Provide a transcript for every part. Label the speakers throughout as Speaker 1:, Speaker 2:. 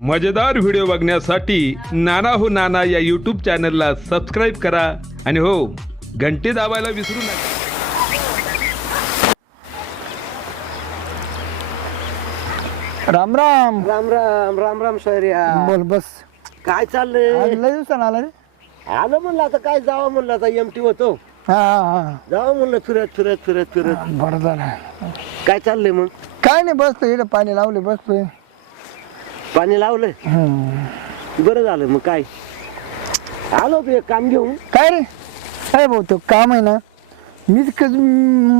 Speaker 1: मजेदार व्हिडिओ बघण्यासाठी नाना हो नाना या यूट्यूब चॅनलला सबस्क्राईब करा. आणि हो घंटी दाबायला विसरू नका.
Speaker 2: राम राम.
Speaker 3: राम राम राम राम शौर्या.
Speaker 2: बोल बस.
Speaker 3: काय
Speaker 2: आज
Speaker 3: चाललंय
Speaker 2: लय दिवसानं आला रे.
Speaker 3: आलं म्हणलं आता काय जावं म्हणलं आता एमटी होतो.
Speaker 2: हा हा. हा
Speaker 3: जावं म्हणलं फिरत फिरत फिरत फिरत.
Speaker 2: बरं झालं
Speaker 3: काय चाललंय मग?
Speaker 2: काय नाही बसतो इकडे पाणी लावले बसतोय.
Speaker 3: पाणी लावलंय. बरं झालं मग काय? आलो तू एक काम घेऊन.
Speaker 2: काय रे? काय भाऊ तो काम आहे ना? मीच क-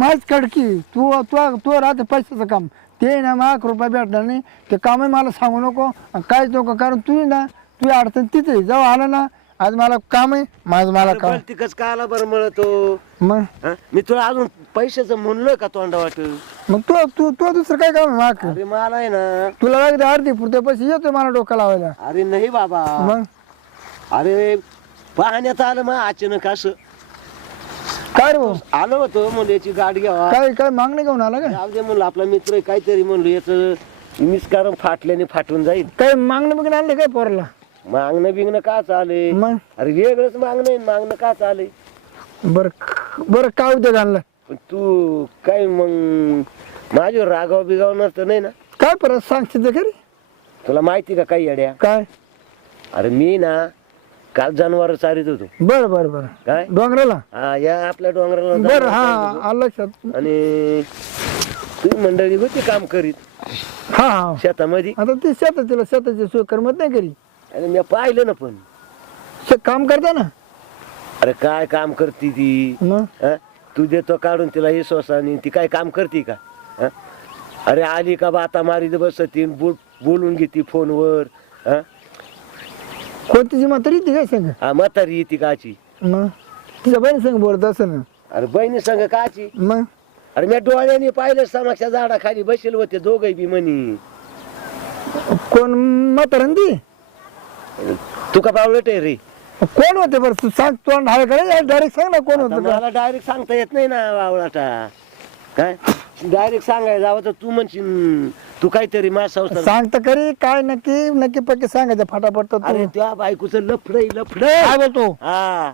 Speaker 2: माझ कडकी तू तू तू राहते पैशाचं काम. ते ना मला रुपये भेटणार नाही. ते काम आहे मला सांगू नको. आणि काहीच नको कारण तू ना तू अडचण तिथे जाऊ आला ना आज मला काम आहे माझं मला काम.
Speaker 3: तिकच का आला बरं म्हणतो
Speaker 2: मग?
Speaker 3: हं? मी तुला अजून पैशाचं म्हणलोय का तोंडा वाट
Speaker 2: मग तू तू तू दुसरं काय काम माग?
Speaker 3: अरे मला आहे ना.
Speaker 2: तुला लागते अर्धी पुरते पैसे येतो मला डोकं लावायला.
Speaker 3: अरे नाही बाबा.
Speaker 2: मग?
Speaker 3: अरे पाहण्यात आलं मग अचानक असं.
Speaker 2: काय रे भाऊ?
Speaker 3: आलो होतो म्हणलं याची गाडी घ्यावा.
Speaker 2: काय काय मागणी घेऊन आला काय?
Speaker 3: जाऊ दे म्हणलं आपला मित्र आहे, काहीतरी म्हणलो याच मिसकारण फाटल्याने फाटून जाईल.
Speaker 2: काय मागणी बिगणी आणले काय पोराला?
Speaker 3: मागणं बिंगणं का चाले
Speaker 2: मग?
Speaker 3: अरे वेगळंच मागणं आहे मागणं का चाले
Speaker 2: बर बर काय उद्योग आणलं?
Speaker 3: पण तू काय मग माझ्यावर रागाव बिगाव नसतं नाही ना?
Speaker 2: काय परत सांगशील ते खरी
Speaker 3: तुला माहिती का काही अड्या
Speaker 2: काय?
Speaker 3: अरे मी ना काल जनावर चारित होतो.
Speaker 2: बर बर बर.
Speaker 3: काय?
Speaker 2: डोंगराला?
Speaker 3: हा या आपल्या डोंगराला
Speaker 2: बर
Speaker 3: जनावरं
Speaker 2: हा
Speaker 3: चारीत होतो.
Speaker 2: आलं लक्षात.
Speaker 3: आणि तुम्ही मंडळी होती काम करीत?
Speaker 2: हा हा.
Speaker 3: शेतामध्ये?
Speaker 2: आता ते शेतात तिला शेताची सोय करमत नाही करी
Speaker 3: आणि मी पाहिलं ना पण.
Speaker 2: शे काम करता ना?
Speaker 3: अरे काय काम करते ती?
Speaker 2: मग?
Speaker 3: हं? तू देतो काढून तिला हे आणि ती काय काम करते का? हं? अरे आली का बाता मारीत बसती बोल बोलून घेते फोनवर. हं?
Speaker 2: कोणती जी म्हातारी ती काय सांग?
Speaker 3: हा म्हातारी येते काची.
Speaker 2: मग? तिच्या बहिणी संग बोलत असं ना
Speaker 3: अरे बहिणी संग काची?
Speaker 2: मग?
Speaker 3: अरे मी डोळ्याने पाहिलं समक्षा झाडाखाली बसेल होते दोघही बी म्हणी.
Speaker 2: कोण म्हातारण ती?
Speaker 3: तू का पावलट आहे रे?
Speaker 2: कोण होते बरं? तू सांग तोंड हाय करे डायरेक्ट सांग ना कोण
Speaker 3: आता
Speaker 2: होतं का
Speaker 3: मला डायरेक्ट सांगता येत नाही ना वावळाटा. काय? डायरेक्ट सांगायला जावं तर तू म्हणशील तू काहीतरी माझ्या संस्था
Speaker 2: सांगता खरी काय नक्की नक्की पक्की सांगायचं फटाफट तर
Speaker 3: अरे
Speaker 2: तू
Speaker 3: त्या बायकोचं लफड लफड.
Speaker 2: काय बोलतो?
Speaker 3: हा.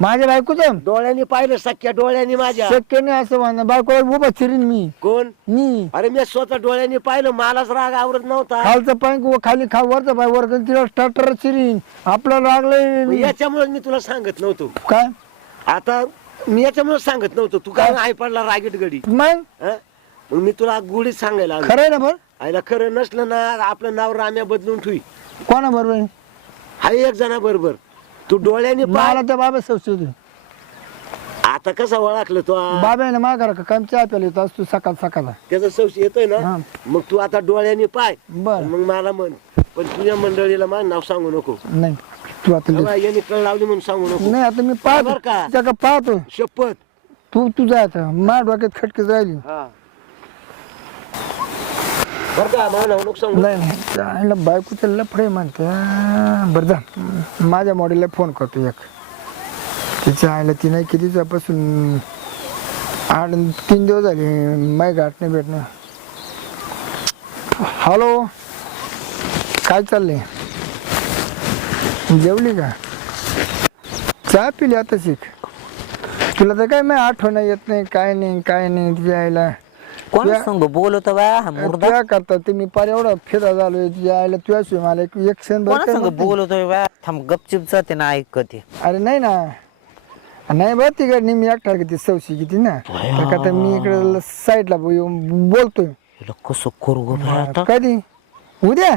Speaker 2: माझ्या बायकोचं?
Speaker 3: डोळ्यांनी पाहिलं सख्या डोळ्यांनी माझ्या.
Speaker 2: शक्य नाही असं म्हणणं. बायकोला उभा चिरीन मी.
Speaker 3: कोण?
Speaker 2: मी.
Speaker 3: अरे मी स्वतः डोळ्यांनी पाहिलं मलाच राग आवरत नव्हता.
Speaker 2: खालचं पाय व खाली खा वरचं पाय वर करून तिला स्टार्टर चिरीन आपल्याला लागलंय
Speaker 3: याच्यामुळे मी तुला सांगत नव्हतो.
Speaker 2: काय?
Speaker 3: आता मी याच्यामुळे सांगत नव्हतो. तू काय आई पडला रागीट गडी?
Speaker 2: मग?
Speaker 3: हं? मग मी तुला गुढीत सांगायला आलो.
Speaker 2: खरंय ना बरं
Speaker 3: आईला खरं नसलं ना आपलं नाव राम्या बदलून ठुई
Speaker 2: कोणा बरोबर
Speaker 3: हा एक जणा बरोबर तू डोळ्यांनी पाह.
Speaker 2: मला त्या बाबा होती
Speaker 3: आता कसा ओळखलं तो?
Speaker 2: बाबा ना माघार का काम चहा प्यायला येतो असतो सकाळ सकाळ
Speaker 3: त्याचा सवशी येतोय ना?
Speaker 2: हा.
Speaker 3: मग तू आता डोळ्यांनी पाय
Speaker 2: बर.
Speaker 3: मग मला म्हण. पण तुझ्या मंडळीला माझं नाव सांगू नको.
Speaker 2: नाही तू आता लिह.
Speaker 3: बाबा, यांनी कळ लावली म्हणून सांगू नको.
Speaker 2: नाही आता मी पाहतो.
Speaker 3: बरं का?
Speaker 2: तिच्या का पाहतो.
Speaker 3: शपथ.
Speaker 2: तू तुझा आता. माझ्या डोक्यात खटकीच राहिली
Speaker 3: हा. बर का मला
Speaker 2: नाही नाही. त्याला बायकोचं लफडे म्हणते. बरं जा. माझ्या मॉडेलला फोन करतो एक. तिच्या आईला ती नाही किती दिवसापासून आठ तीन दिवस झाले. माय गाठ नाही भेटणं. हॅलो? काय चाललंय? जेवली का? चहा पिली आता शिक तुला तर काय मी आठवण येत नाही काय नाही काय नाही तिच्या आईला.
Speaker 4: कोण
Speaker 2: त्या-
Speaker 4: संग? बोलतो बा हा मुर्दा.
Speaker 2: तुया करता ते मी पार एवढा फिरा झालोय तुझ्या आईला तुझ्याशिवाय मला एक एक क्षण भर
Speaker 4: कोणा
Speaker 2: काय
Speaker 4: संग?
Speaker 2: नाही.
Speaker 4: बोलतोय बा. थांब गपचिप जाते ना ऐकते
Speaker 2: अरे नाही ना. नाही बघ तिकडे मी एकटा किती सवशी किती ना? तर का तर मी इकडे साईडला येऊन बोलतोय.
Speaker 4: हिला कसं करू गं बा आता?
Speaker 2: कधी? उद्या?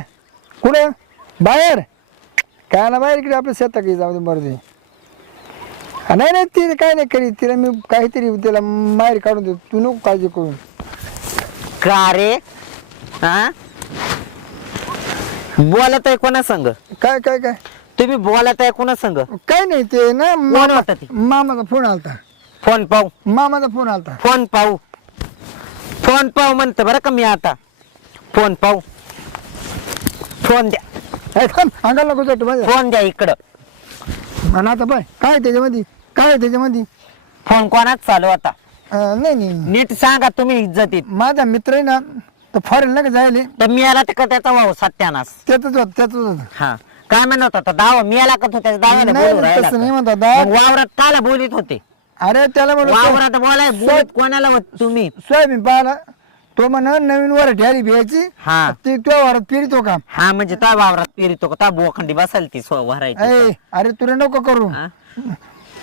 Speaker 2: कुठं? बाहेर? काय ना बाहेर इकडे आपल्या शेतात जाऊ दे बरं दे. हा, नाही नाही ती काय नाही करी तिला मी काहीतरी तिला माहेर काढून देतो तू नको काळजी करून
Speaker 4: का रे हा? बोलत आहे कोणा संग?
Speaker 2: काय काय काय?
Speaker 4: तुम्ही बोलत आहे कोणा संग?
Speaker 2: काय नाही ते ना मामा
Speaker 4: होतं ते?
Speaker 2: मामाचा फोन आलता.
Speaker 4: फोन पाहू.
Speaker 2: मामाचा फोन आलता.
Speaker 4: फोन पाहू. फोन पाहू म्हणते बरं का मी आता. फोन पाहू. फोन द्या.
Speaker 2: थांब अंगाला नको जातो माझ्या
Speaker 4: फोन द्या इकडं.
Speaker 2: आणि आता पाय काय त्याच्यामध्ये? काय त्याच्यामध्ये?
Speaker 4: फोन कोणाच चालू आता?
Speaker 2: अं, नाही नाही.
Speaker 4: नीट सांगा तुम्ही इज्जतीत.
Speaker 2: माझा मित्र आहे ना तर फॉरेन का जायले?
Speaker 4: तर मिळाला तर का त्याचा भाऊ सत्यानाश
Speaker 2: त्याच होत त्याच होत.
Speaker 4: हा. काय म्हणत होता? दावा मिळाला का तो त्याच्या
Speaker 2: नाही,
Speaker 4: बोलू राहिला
Speaker 2: तसं नाही
Speaker 4: का?
Speaker 2: म्हणत होता.
Speaker 4: मग वावरात काला बोलीत होते?
Speaker 2: अरे त्याला म्हणलं
Speaker 4: वावरात बोलाय बोलत कोणाला होत तुम्ही?
Speaker 2: सोयाबीन पाहिला तो म्हण नवीन वर ढ्याली भ्यायची
Speaker 4: हा.
Speaker 2: ती तुझ्या वरात फिरतो का?
Speaker 4: हा म्हणजे त्या वावरात पेरितो का? त्या बोखंडी बसाल ती भरायची
Speaker 2: अय अरे तुला नको करू.
Speaker 4: हा?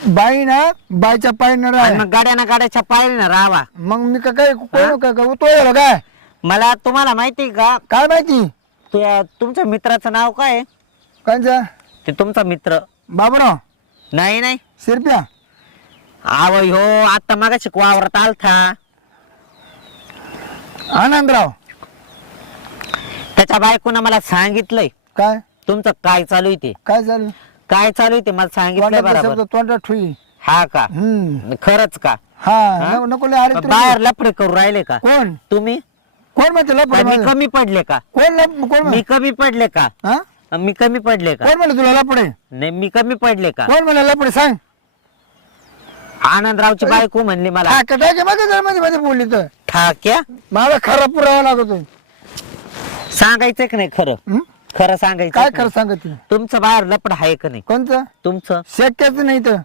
Speaker 2: बाई ना बाईच्या पायी न
Speaker 4: आणि
Speaker 2: राह
Speaker 4: मग गाड्याना गाड्याच्या पाहिजे ना रावा
Speaker 2: मग मी का काय कोण का याला काय?
Speaker 4: मला तुम्हाला माहिती का?
Speaker 2: काय माहिती?
Speaker 4: तुया तुमच्या मित्राचं नाव काय आहे?
Speaker 2: कांचा?
Speaker 4: ते तुमचा मित्र.
Speaker 2: बाबराव?
Speaker 4: नाही नाही.
Speaker 2: शिरप्या?
Speaker 4: आव हो आता मागाशी वावरात आलथा
Speaker 2: आनंदराव?
Speaker 4: त्याच्या बायकोनं मला सांगितलंय.
Speaker 2: काय?
Speaker 4: तुमचं काय चालू आहे ते?
Speaker 2: काय झालं
Speaker 4: काय चालू आहे ते मला सांगितलंय
Speaker 2: तोंडात
Speaker 4: बरोबर.
Speaker 2: शब्द तोंडात ठुई.
Speaker 4: हा का?
Speaker 2: हम्म.
Speaker 4: खरंच का?
Speaker 2: हा? नको- लय
Speaker 4: बाहेर लफडे करू राहिले का?
Speaker 2: कोण?
Speaker 4: तुम्ही?
Speaker 2: कोण म्हणते लपड
Speaker 4: मी कमी पडले का?
Speaker 2: कोण लप- कोण
Speaker 4: मी
Speaker 2: म्हण-
Speaker 4: कमी पडले का?
Speaker 2: हा?
Speaker 4: मी कमी पडले का?
Speaker 2: कोण म्हणलं तुला लपडे
Speaker 4: नाही मी कमी पडले का?
Speaker 2: कोण म्हणलं लपडे सांग.
Speaker 4: आनंदरावची बायको म्हणली मला.
Speaker 2: कटाके मध्ये जर मध्ये मध्ये बोलली तर.
Speaker 4: ठाक्या?
Speaker 2: मला खरा पुरावा लागतो
Speaker 4: सांगायचं का नाही खरं?
Speaker 2: हं?
Speaker 4: खरं सांगायचं
Speaker 2: काय खरं? सांगत?
Speaker 4: तुमचं बाहेर लपड आहे का नाही?
Speaker 2: कोणतं?
Speaker 4: तुमचं?
Speaker 2: शक्यच नाही तर.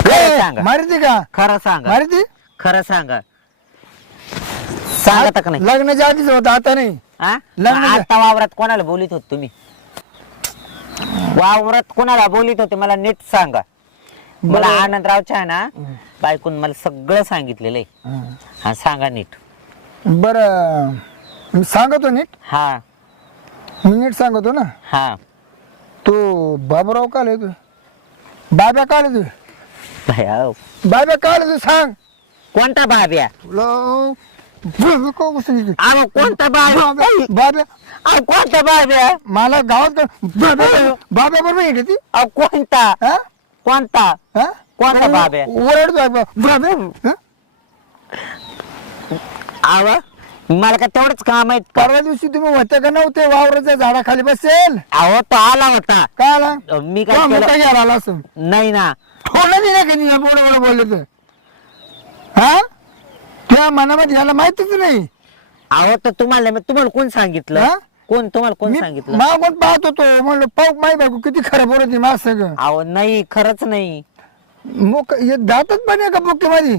Speaker 4: खरं सांगा.
Speaker 2: मारिती का?
Speaker 4: खरं सांगा.
Speaker 2: मारिती?
Speaker 4: खरं सांगा. सांगता का नाही?
Speaker 2: लग्नाच्या आधीच होता आता नाही.
Speaker 4: हा?
Speaker 2: लग्न-
Speaker 4: आता वावरात कोणाला बोलित होत तुम्ही? वावरात कोणाला बोलित होते? मला नीट सांगा. मला आनंदरावच्या आहे ना बायकून मला सगळं सांगितलेलं आहे. हा सांगा नीट.
Speaker 2: बर. सांगतो नीट.
Speaker 4: हा.
Speaker 2: मी नीट सांगतो ना.
Speaker 4: हा.
Speaker 2: तो बाबराव काल येतो बाब्या काल येतो
Speaker 4: भया
Speaker 2: बाब्या काल येतो सांग.
Speaker 4: कोणता बाब्या?
Speaker 2: तुला बाब्या का?
Speaker 4: अहो कोणता बाब्या?
Speaker 2: बाब्या बाब्या.
Speaker 4: अहो कोणता बाब्या?
Speaker 2: मला गावात का- बाब्या बाब्या. बरोबर येते ती.
Speaker 4: अहो कोणता?
Speaker 2: हा?
Speaker 4: कोणता?
Speaker 2: हा?
Speaker 4: कोणता बाब्या?
Speaker 2: ओरडतो बाब्या. हा?
Speaker 4: आव मला का तेवढंच काम आहेत का?
Speaker 2: परवा दिवशी तुम्ही होते का नव्हते? वावराच्या झाडाखाली बसेल.
Speaker 4: अहो तो आला होता.
Speaker 2: काय आला?
Speaker 4: मी काय
Speaker 2: तो
Speaker 4: केलं?
Speaker 2: मोठा घ्यायला आला असं
Speaker 4: नाही ना.
Speaker 2: थोडं नाही ना कधी बोला बोला बोलले तर. हा? त्या मनामध्ये याला माहितीच नाही.
Speaker 4: अहो तर तुम्हाला मी- तुम्हाला कोण सांगितलं? कोण तुम्हाला कोण
Speaker 2: मी
Speaker 4: सांगितलं?
Speaker 2: मागून पाहत होतो. म्हणलं पाऊक माही बायको किती खरं बोलत आहे माझ सगळं.
Speaker 4: अहो नाही खरंच नाही.
Speaker 2: मुक हे दातच पण आहे का बुक्की माझी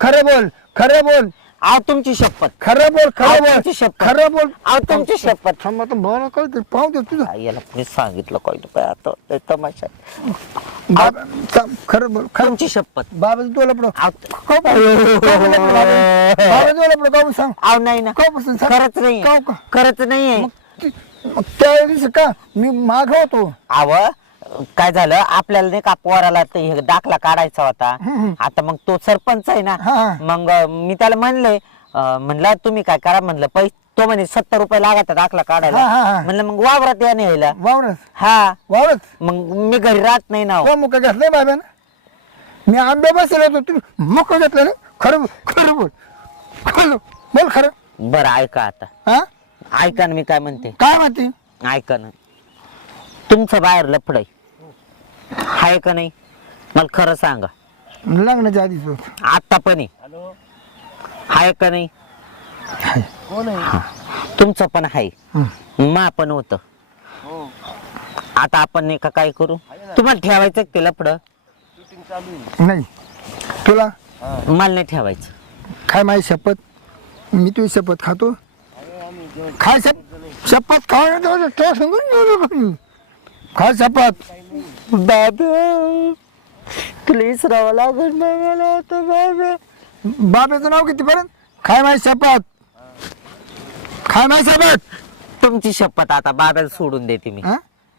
Speaker 2: खरं बोल खरं बोल.
Speaker 4: अहो तुमची शपथ.
Speaker 2: खरं बोल खरं बोल.
Speaker 4: शपथ.
Speaker 2: खरं बोल.
Speaker 4: अहो तुमची शपथ.
Speaker 2: थांब आता बोला काय पाहू दे तुझं.
Speaker 4: आई, याला कोणी सांगितलं काय तू काय आता लय तमाशा आहे.
Speaker 2: बाबा, थांब, खरं बोल खरं
Speaker 4: तुमची शपथ.
Speaker 2: बाबा? तुला पडो
Speaker 4: अहो
Speaker 2: बाबा तुला पडो का सांग?
Speaker 4: अहो, नाही ना.
Speaker 2: कवापासून सांग?
Speaker 4: खरंच नाही
Speaker 2: कवा का?
Speaker 4: खरंच नाहीये
Speaker 2: मग त्या दिवशी का? मी माग होतो.
Speaker 4: अव काय झालं? आपल्याला नाही का पोराला ते हे दाखला काढायचा होता. आता मग तो सरपंच आहे ना.
Speaker 2: हा.
Speaker 4: मग मी त्याला म्हणले अं, म्हणलं तुम्ही काय करा? म्हणलं पैसे तो म्हणे सत्तर रुपये लागत दाखला काढायला.
Speaker 2: हा, हा, हा.
Speaker 4: म्हणलं मग वावरात या न्यायला
Speaker 2: वावरच
Speaker 4: हा.
Speaker 2: वावरच
Speaker 4: मग मी घरी राहत नाही ना हो.
Speaker 2: तो मुका घेतलाय बाब्यानं? मी आंबे बसले होतो तुम्ही मुक घेतलं ना? खरं खरं बोल. खरं बोल. खरं.
Speaker 4: बरं ऐका आता.
Speaker 2: हा?
Speaker 4: ऐका ना मी काय म्हणते.
Speaker 2: काय माहिती
Speaker 4: ऐका ना. तुमचं बाहेर लफडय आहे. का नाही मला खरं सांगा
Speaker 2: लग्नाच्या आधीच होत
Speaker 4: आता पण आहे आहे का नाही
Speaker 3: कोण आहे
Speaker 4: हा. तुमचं पण आहे मा पण होत आता आपण नाही का काय करू तुम्हाला ठेवायचं का ते
Speaker 3: आहे
Speaker 2: नाही तुला
Speaker 4: मला नाही ठेवायचं
Speaker 2: काय माझी शपथ मी तुझी शपथ खातो काय शप शपथ खाऊ नये खा शपथ.
Speaker 4: दादा तुला विसरावं लागेल ना मला आता बाबा.
Speaker 2: बाबाचं नाव किती पर्यंत? काय माझी शपथ. काय माझी शपथ.
Speaker 4: तुमची शपथ आता बाबाला सोडून देते मी.
Speaker 2: हा?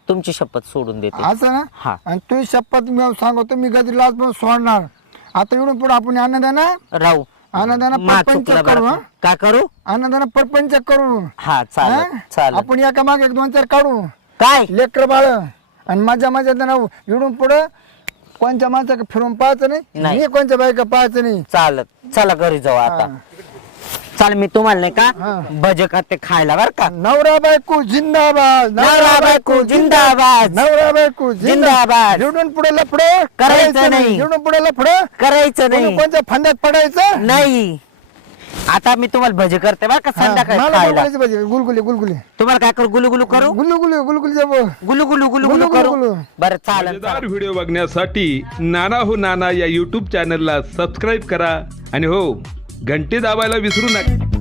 Speaker 4: तुमची शपथ सोडून देते.
Speaker 2: असं ना?
Speaker 4: हा.
Speaker 2: आणि तुझी शपथ मी सांगतो मी गजरीला आज पण सोडणार. आता इकडून पुढे आपण आनंदानं
Speaker 4: राहू.
Speaker 2: आनंदानं
Speaker 4: मा
Speaker 2: परपंच
Speaker 4: चुकलं
Speaker 2: करू
Speaker 4: बरं
Speaker 2: हा?
Speaker 4: का? काय करू?
Speaker 2: आनंदानं परपंच करू.
Speaker 4: हा
Speaker 2: हा?
Speaker 4: चालेल चालेल.
Speaker 2: आपण एका मागे एक दोन चार काढू.
Speaker 4: काय?
Speaker 2: लेकर बाळ. आणि माझ्या माझ्या नाव इडून पुढं कोणच्या माणसाला फिरून पाहायचं नाही
Speaker 4: नाही.
Speaker 2: मी कोणच्या बायका पाहायचं नाही.
Speaker 4: चालत. चला घरी जाऊ आता. चाल मी तुम्हाला नाही
Speaker 2: हा.
Speaker 4: का भजे खाते खायला बर का?
Speaker 2: नवरा बायको जिंदाबाद.
Speaker 4: नवरा बायको जिंदाबाद.
Speaker 2: नवरा बायको
Speaker 4: जिंदाबाद.
Speaker 2: इडून पुढे लफडं
Speaker 4: करायचं नाही.
Speaker 2: इडून पुढे लफडं.
Speaker 4: करायचं
Speaker 2: कोणी
Speaker 4: नाही.
Speaker 2: कोणत्या फंद्यात पडायचं?
Speaker 4: नाही. आता मी तुम्हाला भजी करते बरं का संध्याकाळी
Speaker 2: मला
Speaker 4: खायला?
Speaker 2: गुलगुलीचे पाहिजे गुलगुले गुलगुले.
Speaker 4: तुम्हाला काय करू गुलू गुलू करू?
Speaker 2: गुल्लू गुलगुली जब
Speaker 4: गुलू गुलू गुलू गुलू
Speaker 2: गुलू
Speaker 4: करू?
Speaker 2: गुलू.
Speaker 4: बरं चालेल
Speaker 1: मजेदार व्हिडिओ बघण्यासाठी नाना हो नाना या यूट्यूब चॅनलला सबस्क्राईब करा. आणि हो घंटी दाबायला विसरू नका.